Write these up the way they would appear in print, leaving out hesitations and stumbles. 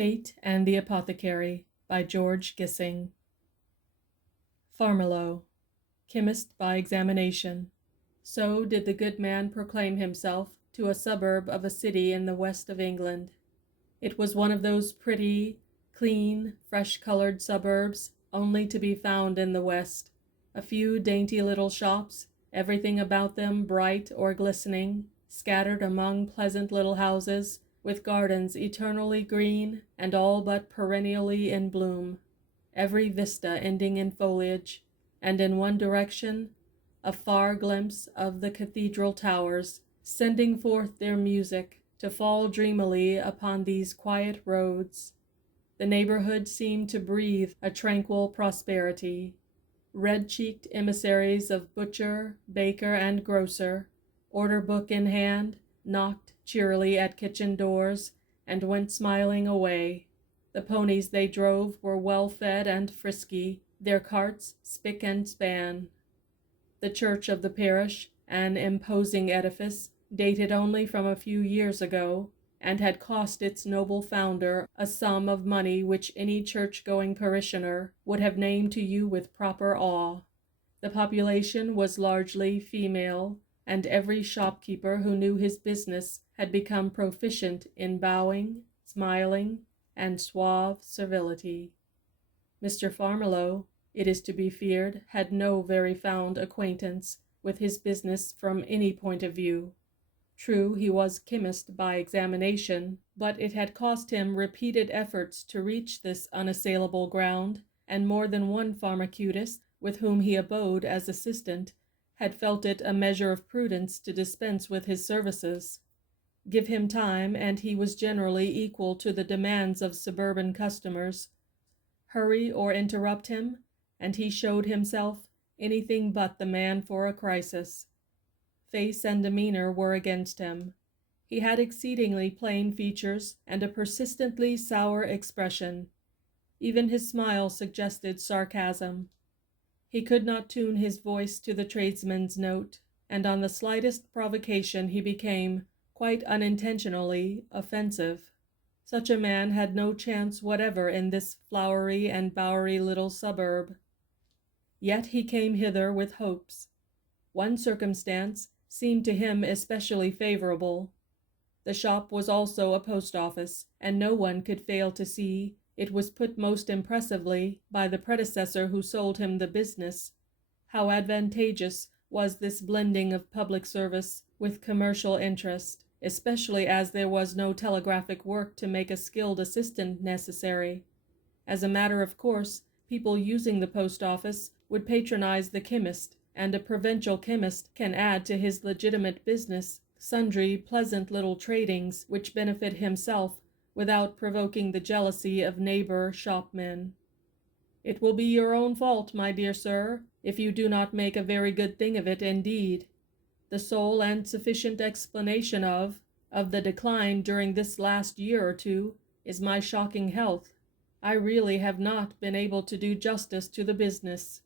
Fate and the Apothecary by Robert Gissing. Farmiloe, chemist by examination. So did the good man proclaim himself to a suburb of a city in the west of England. It was one of those pretty, clean, fresh-colored suburbs only to be found in the west. A few dainty little shops, everything about them bright or glistening, scattered among pleasant little houses, with gardens eternally green and all but perennially in bloom, every vista ending in foliage, and in one direction a far glimpse of the cathedral towers, sending forth their music to fall dreamily upon these quiet roads. The neighborhood seemed to breathe a tranquil prosperity. Red-cheeked emissaries of butcher, baker, and grocer, order book in hand, knocked cheerily at kitchen doors, and went smiling away. The ponies they drove were well fed and frisky, their carts spick and span. The church of the parish, an imposing edifice, dated only from a few years ago, and had cost its noble founder a sum of money which any church-going parishioner would have named to you with proper awe. The population was largely female, and every shopkeeper who knew his business had become proficient in bowing, smiling, and suave servility. Mr. Farmiloe, it is to be feared, had no very fond acquaintance with his business from any point of view. True, he was chemist by examination, but it had cost him repeated efforts to reach this unassailable ground, and more than one pharmaceutist, with whom he abode as assistant, had felt it a measure of prudence to dispense with his services. Give him time, and he was generally equal to the demands of suburban customers. Hurry or interrupt him, and he showed himself anything but the man for a crisis. Face and demeanor were against him. He had exceedingly plain features and a persistently sour expression. Even his smile suggested sarcasm. He could not tune his voice to the tradesman's note, and on the slightest provocation he became, quite unintentionally, offensive. Such a man had no chance whatever in this flowery and bowery little suburb. Yet he came hither with hopes. One circumstance seemed to him especially favorable. The shop was also a post office, and no one could fail to see it was put most impressively by the predecessor who sold him the business. How advantageous was this blending of public service with commercial interest, especially as there was no telegraphic work to make a skilled assistant necessary. As a matter of course, people using the post office would patronize the chemist, and a provincial chemist can add to his legitimate business sundry pleasant little tradings which benefit himself without provoking the jealousy of neighbor shopmen. It will be your own fault, my dear sir, if you do not make a very good thing of it indeed. The sole and sufficient explanation of the decline during this last year or two is my shocking health. I really have not been able to do justice to the business.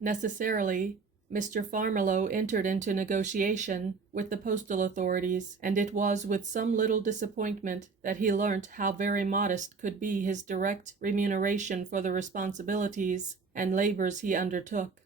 Necessarily, Mr. Farmiloe entered into negotiation with the postal authorities, and it was with some little disappointment that he learnt how very modest could be his direct remuneration for the responsibilities and labors he undertook.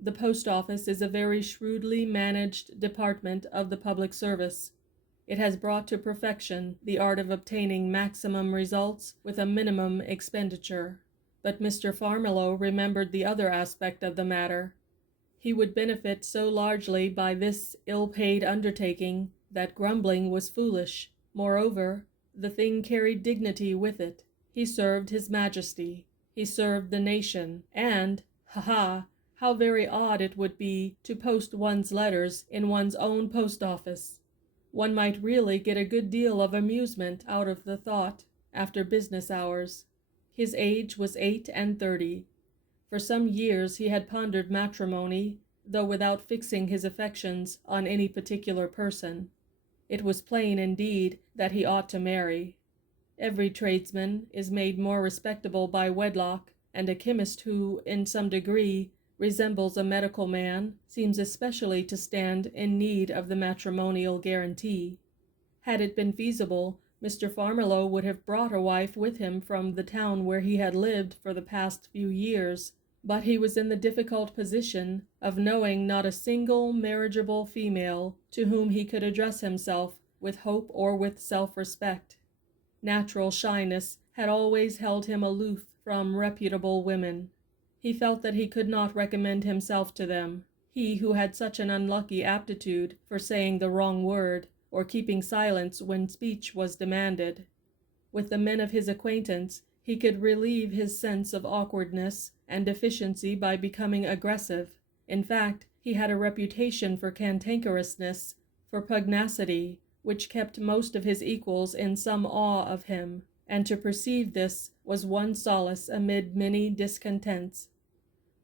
The post office is a very shrewdly managed department of the public service. It has brought to perfection the art of obtaining maximum results with a minimum expenditure. But Mr. Farmiloe remembered the other aspect of the matter. He would benefit so largely by this ill-paid undertaking that grumbling was foolish. Moreover, the thing carried dignity with it. He served His Majesty. He served the nation, and, how very odd it would be to post one's letters in one's own post office. One might really get a good deal of amusement out of the thought, after business hours. His age was 38. For some years he had pondered matrimony, though without fixing his affections on any particular person. It was plain, indeed, that he ought to marry. Every tradesman is made more respectable by wedlock, and a chemist who, in some degree, resembles a medical man, seems especially to stand in need of the matrimonial guarantee. Had it been feasible, Mr. Farmiloe would have brought a wife with him from the town where he had lived for the past few years, but he was in the difficult position of knowing not a single marriageable female to whom he could address himself with hope or with self-respect. Natural shyness had always held him aloof from reputable women. He felt that he could not recommend himself to them, he who had such an unlucky aptitude for saying the wrong word, or keeping silence when speech was demanded. With the men of his acquaintance, he could relieve his sense of awkwardness and deficiency by becoming aggressive. In fact, he had a reputation for cantankerousness, for pugnacity, which kept most of his equals in some awe of him, and to perceive this was one solace amid many discontents.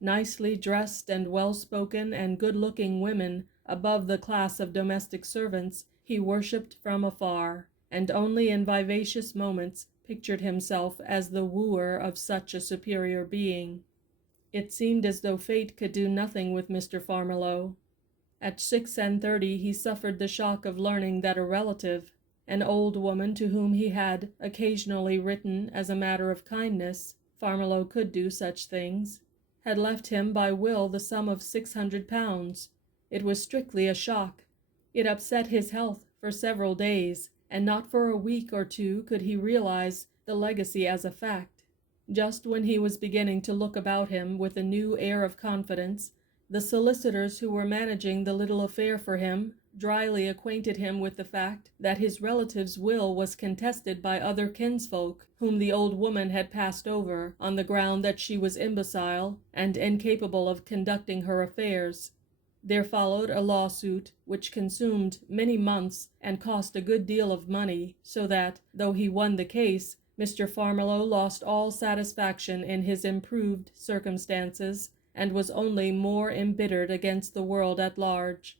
Nicely dressed and well-spoken and good-looking women above the class of domestic servants he worshipped from afar, and only in vivacious moments pictured himself as the wooer of such a superior being. It seemed as though fate could do nothing with Mr. Farmiloe. At 36 he suffered the shock of learning that a relative, an old woman to whom he had occasionally written as a matter of kindness — Farmiloe could do such things — had left him by will the sum of £600. It was strictly a shock. It upset his health for several days, and not for a week or two could he realize the legacy as a fact. Just when he was beginning to look about him with a new air of confidence, the solicitors who were managing the little affair for him dryly acquainted him with the fact that his relative's will was contested by other kinsfolk, whom the old woman had passed over on the ground that she was imbecile and incapable of conducting her affairs. There followed a lawsuit which consumed many months and cost a good deal of money, so that, though he won the case, Mr. Farmiloe lost all satisfaction in his improved circumstances, and was only more embittered against the world at large.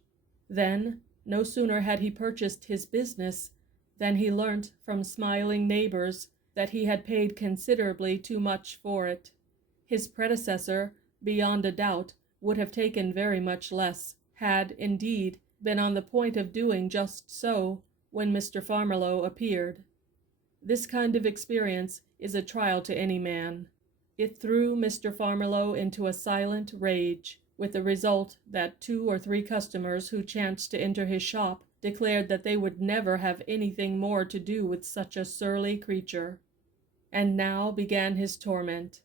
Then, no sooner had he purchased his business than he learnt from smiling neighbors that he had paid considerably too much for it. His predecessor, beyond a doubt, would have taken very much less, had, indeed, been on the point of doing just so when Mr. Farmiloe appeared. This kind of experience is a trial to any man. It threw Mr. Farmiloe into a silent rage, with the result that 2 or 3 customers who chanced to enter his shop declared that they would never have anything more to do with such a surly creature. And now began his torment,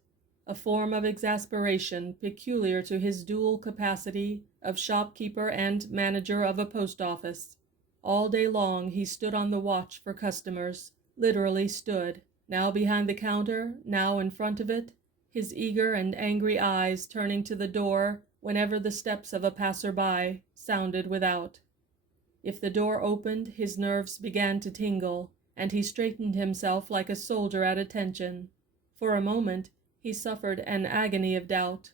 a form of exasperation peculiar to his dual capacity of shopkeeper and manager of a post office. All day long he stood on the watch for customers, literally stood, now behind the counter, now in front of it, his eager and angry eyes turning to the door whenever the steps of a passer-by sounded without. If the door opened, his nerves began to tingle, and he straightened himself like a soldier at attention. For a moment he suffered an agony of doubt.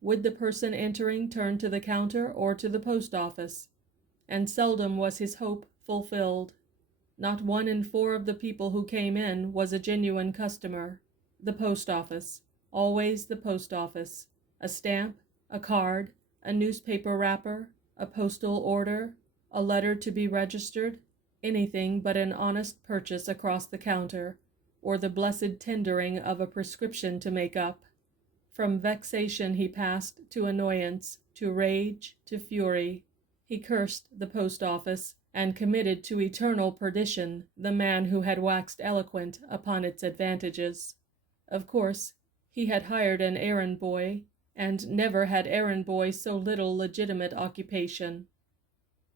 Would the person entering turn to the counter or to the post office? And seldom was his hope fulfilled. Not 1 in 4 of the people who came in was a genuine customer. The post office, always the post office. A stamp, a card, a newspaper wrapper, a postal order, a letter to be registered, anything but an honest purchase across the counter, or the blessed tendering of a prescription to make up. From vexation he passed to annoyance, to rage, to fury. He cursed the post office, and committed to eternal perdition the man who had waxed eloquent upon its advantages. Of course, he had hired an errand boy, and never had errand boy so little legitimate occupation.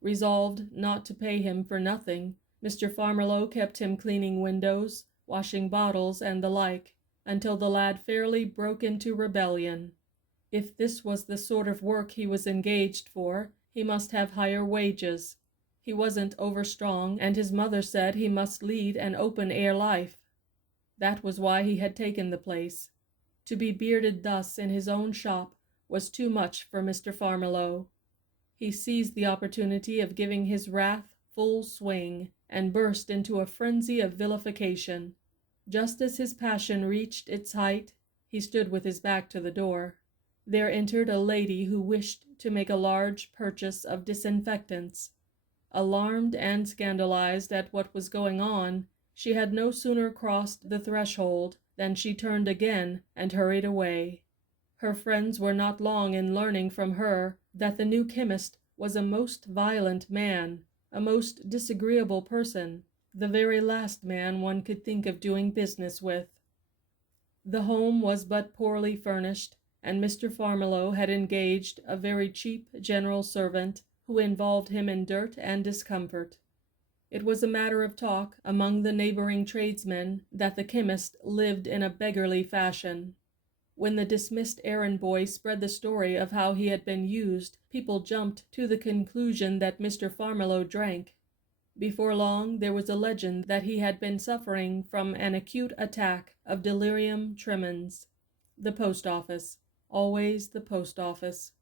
Resolved not to pay him for nothing, Mr. Farmiloe kept him cleaning windows, washing bottles, and the like, until the lad fairly broke into rebellion. If this was the sort of work he was engaged for, he must have higher wages. He wasn't overstrong, and his mother said he must lead an open-air life. That was why he had taken the place. To be bearded thus in his own shop was too much for Mr. Farmiloe. He seized the opportunity of giving his wrath full swing, and burst into a frenzy of vilification. Just as his passion reached its height, he stood with his back to the door. There entered a lady who wished to make a large purchase of disinfectants. Alarmed and scandalized at what was going on, She had no sooner crossed the threshold than she turned again and hurried away. Her friends were not long in learning from her that the new chemist was a most violent man, a most disagreeable person, the very last man one could think of doing business with. The home was but poorly furnished, and Mr. Farmiloe had engaged a very cheap general servant who involved him in dirt and discomfort. It was a matter of talk among the neighboring tradesmen that the chemist lived in a beggarly fashion. When the dismissed errand boy spread the story of how he had been used, people jumped to the conclusion that Mr. Farmiloe drank. Before long there was a legend that he had been suffering from an acute attack of delirium tremens. The post office, always the post office.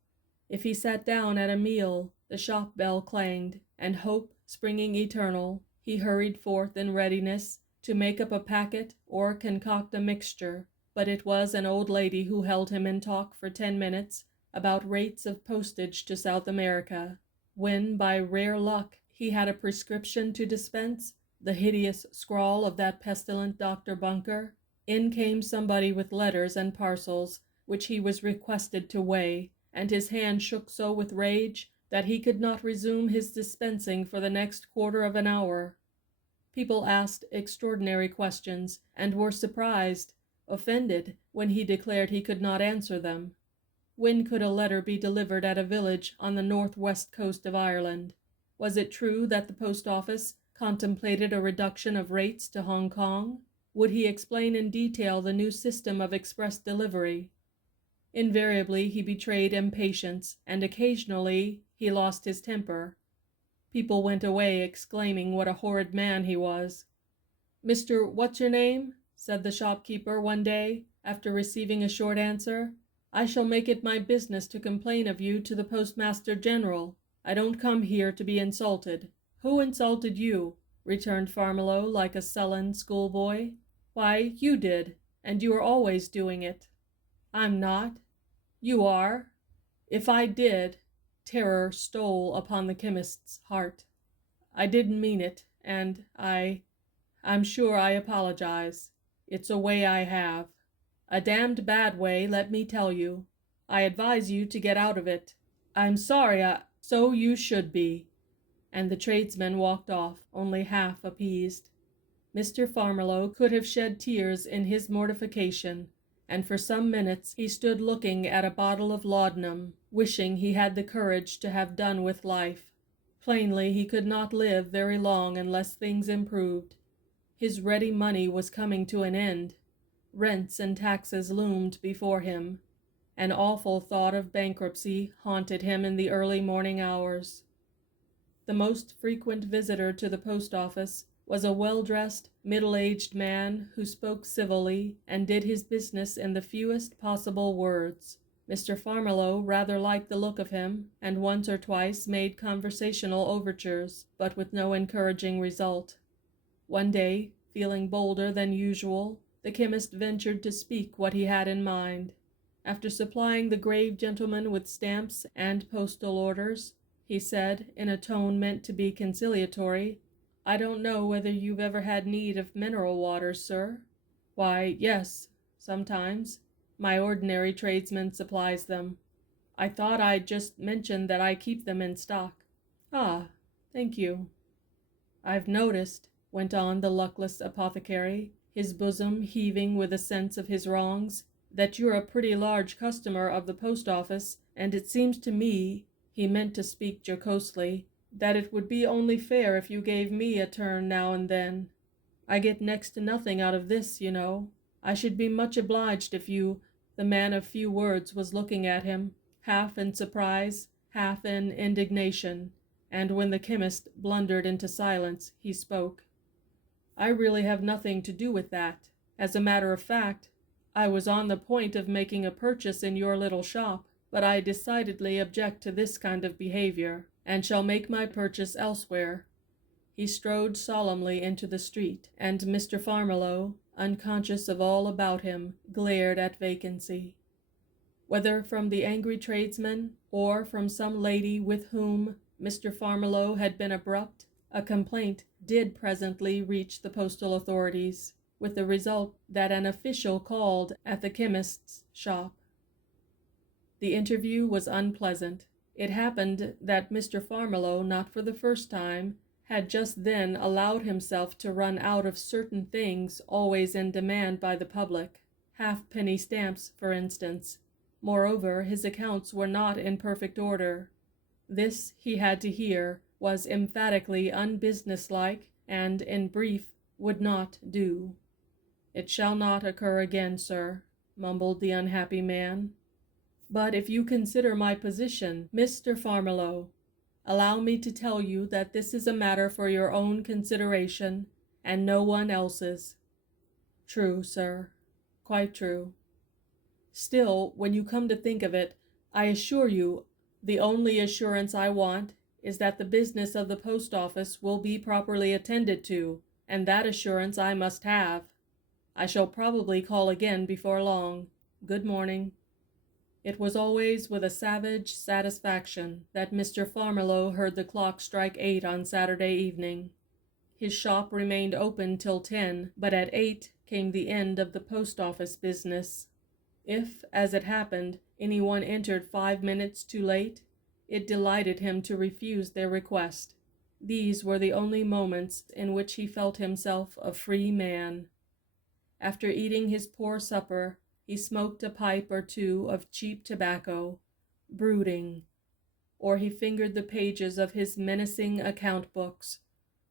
If he sat down at a meal, the shop bell clanged, and hope springing eternal, he hurried forth in readiness to make up a packet or concoct a mixture. But it was an old lady who held him in talk for 10 minutes about rates of postage to South America. When, by rare luck, he had a prescription to dispense, the hideous scrawl of that pestilent Dr. Bunker, in came somebody with letters and parcels, which he was requested to weigh, and his hand shook so with rage that he could not resume his dispensing for the next quarter of an hour. People asked extraordinary questions, and were surprised, offended, when he declared he could not answer them. When could a letter be delivered at a village on the northwest coast of Ireland? Was it true that the post office contemplated a reduction of rates to Hong Kong? Would he explain in detail the new system of express delivery? Invariably he betrayed impatience, and occasionally he lost his temper. People went away exclaiming what a horrid man he was. "Mr. What's-your-name?" said the shopkeeper one day, after receiving a short answer. "I shall make it my business to complain of you to the Postmaster General. I don't come here to be insulted." "Who insulted you?" returned Farmiloe like a sullen schoolboy. "Why, you did, and you are always doing it." "I'm not." "You are." "If I did—" Terror stole upon the chemist's heart. "I didn't mean it, and I'm sure I apologize. It's a way I have. A damned bad way, let me tell you. I advise you to get out of it." "I'm sorry, So you should be." And the tradesman walked off, only half appeased. Mr. Farmiloe could have shed tears in his mortification, and for some minutes he stood looking at a bottle of laudanum, wishing he had the courage to have done with life. Plainly he could not live very long unless things improved. His ready money was coming to an end. Rents and taxes loomed before him. An awful thought of bankruptcy haunted him in the early morning hours. The most frequent visitor to the post office was a well-dressed, middle-aged man who spoke civilly and did his business in the fewest possible words. Mr. Farmiloe rather liked the look of him, and once or twice made conversational overtures, but with no encouraging result. One day, feeling bolder than usual, the chemist ventured to speak what he had in mind. After supplying the grave gentleman with stamps and postal orders, he said, in a tone meant to be conciliatory, "I don't know whether you've ever had need of mineral waters, sir?" "Why, yes, sometimes. My ordinary tradesman supplies them. I thought I'd just mention that I keep them in stock." "Ah, thank you." "I've noticed," went on the luckless apothecary, his bosom heaving with a sense of his wrongs, "that you're a pretty large customer of the post office, and it seems to me," he meant to speak jocosely, "that it would be only fair if you gave me a turn now and then. I get next to nothing out of this, you know. I should be much obliged if you—" The man of few words was looking at him, half in surprise, half in indignation, and when the chemist blundered into silence, he spoke. "I really have nothing to do with that. As a matter of fact, I was on the point of making a purchase in your little shop, but I decidedly object to this kind of behavior, and shall make my purchase elsewhere." He strode solemnly into the street, and Mr. Farmiloe, unconscious of all about him, glared at vacancy. Whether from the angry tradesman, or from some lady with whom Mr. Farmiloe had been abrupt, a complaint did presently reach the postal authorities, with the result that an official called at the chemist's shop. The interview was unpleasant. It happened that Mr. Farmiloe, not for the first time, had just then allowed himself to run out of certain things always in demand by the public, halfpenny stamps, for instance. Moreover, his accounts were not in perfect order. This, he had to hear, was emphatically unbusinesslike, and, in brief, would not do. "It shall not occur again, sir," mumbled the unhappy man. "But if you consider my position, Mr. Farmiloe, allow me to tell you that this is a matter for your own consideration, and no one else's." "True, sir, quite true. Still, when you come to think of it, I assure you, the only assurance I want is that the business of the post office will be properly attended to, and that assurance I must have. I shall probably call again before long. Good morning." It was always with a savage satisfaction that Mr. Farmiloe heard the clock strike 8 on Saturday evening. His shop remained open till 10, but at 8 came the end of the post office business. If, as it happened, anyone entered 5 minutes too late, it delighted him to refuse their request. These were the only moments in which he felt himself a free man. After eating his poor supper, he smoked a pipe or two of cheap tobacco, brooding, or he fingered the pages of his menacing account books,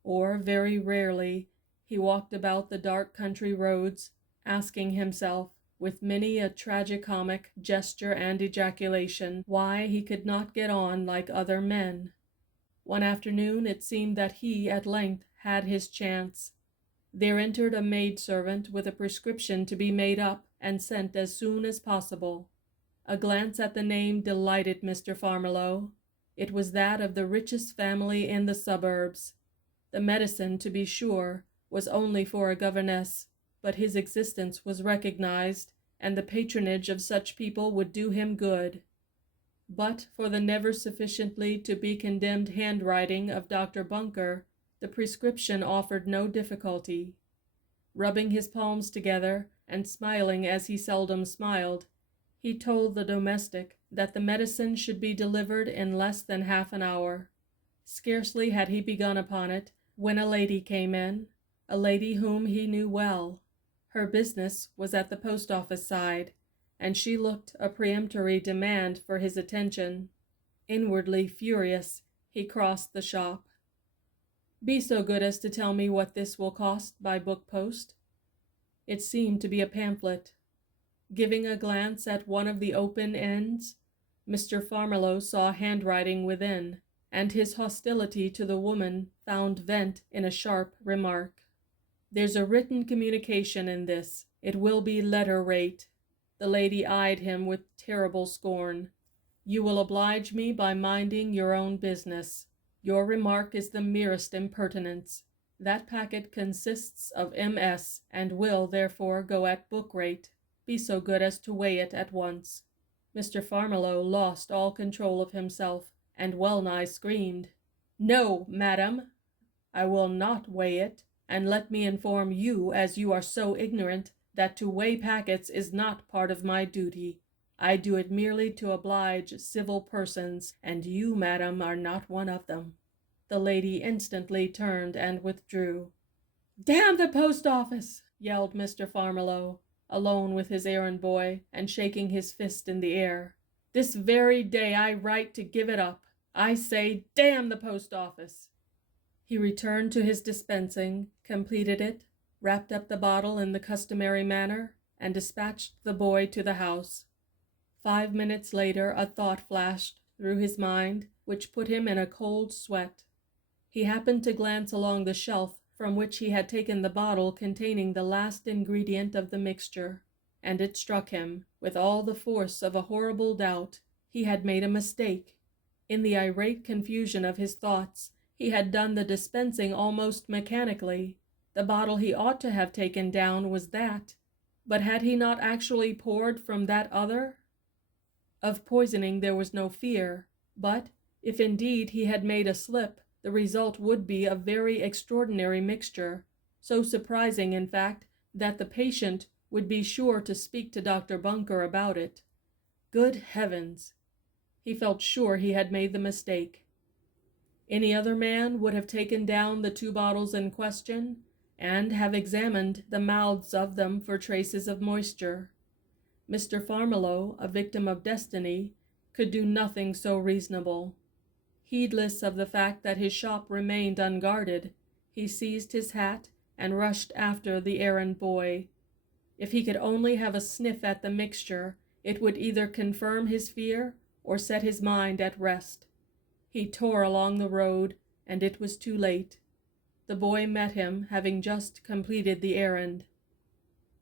or, very rarely, he walked about the dark country roads, asking himself, with many a tragicomic gesture and ejaculation, why he could not get on like other men. One afternoon it seemed that he at length had his chance. There entered a maidservant with a prescription to be made up and sent as soon as possible. A glance at the name delighted Mr. Farmiloe. It was that of the richest family in the suburbs. The medicine, to be sure, was only for a governess, but his existence was recognized, and the patronage of such people would do him good. But for the never sufficiently to be condemned handwriting of Dr. Bunker, the prescription offered no difficulty. Rubbing his palms together, and smiling as he seldom smiled, he told the domestic that the medicine should be delivered in less than half an hour. Scarcely had he begun upon it, when a lady came in, a lady whom he knew well. Her business was at the post office side, and she looked a peremptory demand for his attention. Inwardly furious, he crossed the shop. "Be so good as to tell me what this will cost by book post." It seemed to be a pamphlet. Giving a glance at one of the open ends, Mr. Farmiloe saw handwriting within, and his hostility to the woman found vent in a sharp remark. "There's a written communication in this. It will be letter rate." The lady eyed him with terrible scorn. "You will oblige me by minding your own business. Your remark is the merest impertinence. That packet consists of MS, and will, therefore, go at book rate. Be so good as to weigh it at once." Mr. Farmiloe lost all control of himself, and well nigh screamed. "No, madam, I will not weigh it, and let me inform you, as you are so ignorant, that to weigh packets is not part of my duty. I do it merely to oblige civil persons, and you, madam, are not one of them." The lady instantly turned and withdrew. "Damn the post office!" yelled Mr. Farmiloe, alone with his errand boy, and shaking his fist in the air. "This very day I write to give it up. I say, damn the post office!" He returned to his dispensing, completed it, wrapped up the bottle in the customary manner, and dispatched the boy to the house. 5 minutes later a thought flashed through his mind which put him in a cold sweat. He happened to glance along the shelf from which he had taken the bottle containing the last ingredient of the mixture, and it struck him, with all the force of a horrible doubt, he had made a mistake. In the irate confusion of his thoughts, he had done the dispensing almost mechanically. The bottle he ought to have taken down was that, but had he not actually poured from that other? Of poisoning there was no fear, but, if indeed he had made a slip, the result would be a very extraordinary mixture, so surprising, in fact, that the patient would be sure to speak to Dr. Bunker about it. Good heavens! He felt sure he had made the mistake. Any other man would have taken down the 2 bottles in question, and have examined the mouths of them for traces of moisture. Mr. Farmiloe, a victim of destiny, could do nothing so reasonable. Heedless of the fact that his shop remained unguarded, he seized his hat and rushed after the errand boy. If he could only have a sniff at the mixture, it would either confirm his fear or set his mind at rest. He tore along the road, and it was too late. The boy met him, having just completed the errand.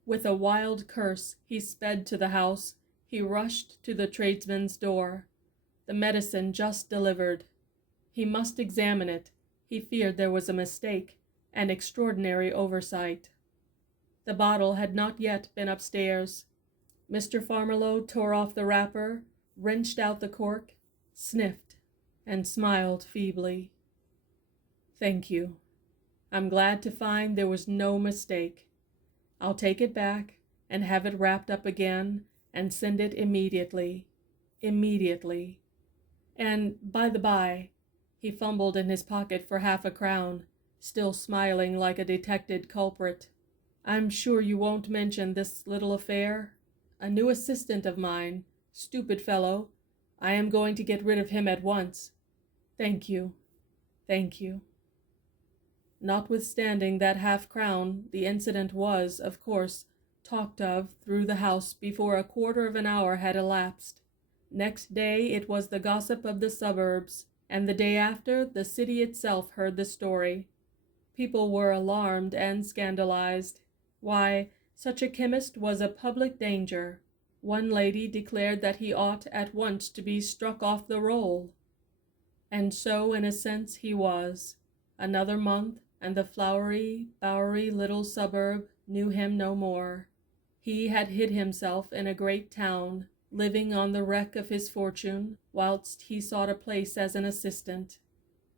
With a wild curse, he sped to the house. He rushed to the tradesman's door. The medicine just delivered. He must examine it. He feared there was a mistake, an extraordinary oversight. The bottle had not yet been upstairs. Mr. Farmiloe tore off the wrapper, wrenched out the cork, sniffed, and smiled feebly. "Thank you. I'm glad to find there was no mistake. I'll take it back and have it wrapped up again and send it immediately. Immediately. And, by the by," he fumbled in his pocket for half a crown, still smiling like a detected culprit, "I'm sure you won't mention this little affair? A new assistant of mine, stupid fellow. I am going to get rid of him at once. Thank you. Thank you." Notwithstanding that half-crown, the incident was, of course, talked of through the house before a quarter of an hour had elapsed. Next day it was the gossip of the suburbs, and the day after the city itself heard the story. People were alarmed and scandalized. Why, such a chemist was a public danger. One lady declared that he ought at once to be struck off the roll. And so, in a sense, he was. Another month, and the flowery, bowery little suburb knew him no more. He had hid himself in a great town, living on the wreck of his fortune, whilst he sought a place as an assistant.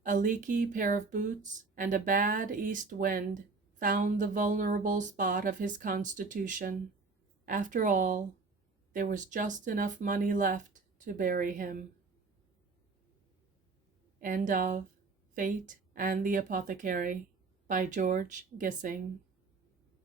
A leaky pair of boots and a bad east wind found the vulnerable spot of his constitution. After all, there was just enough money left to bury him. End of Fate and the Apothecary by Robert Gissing.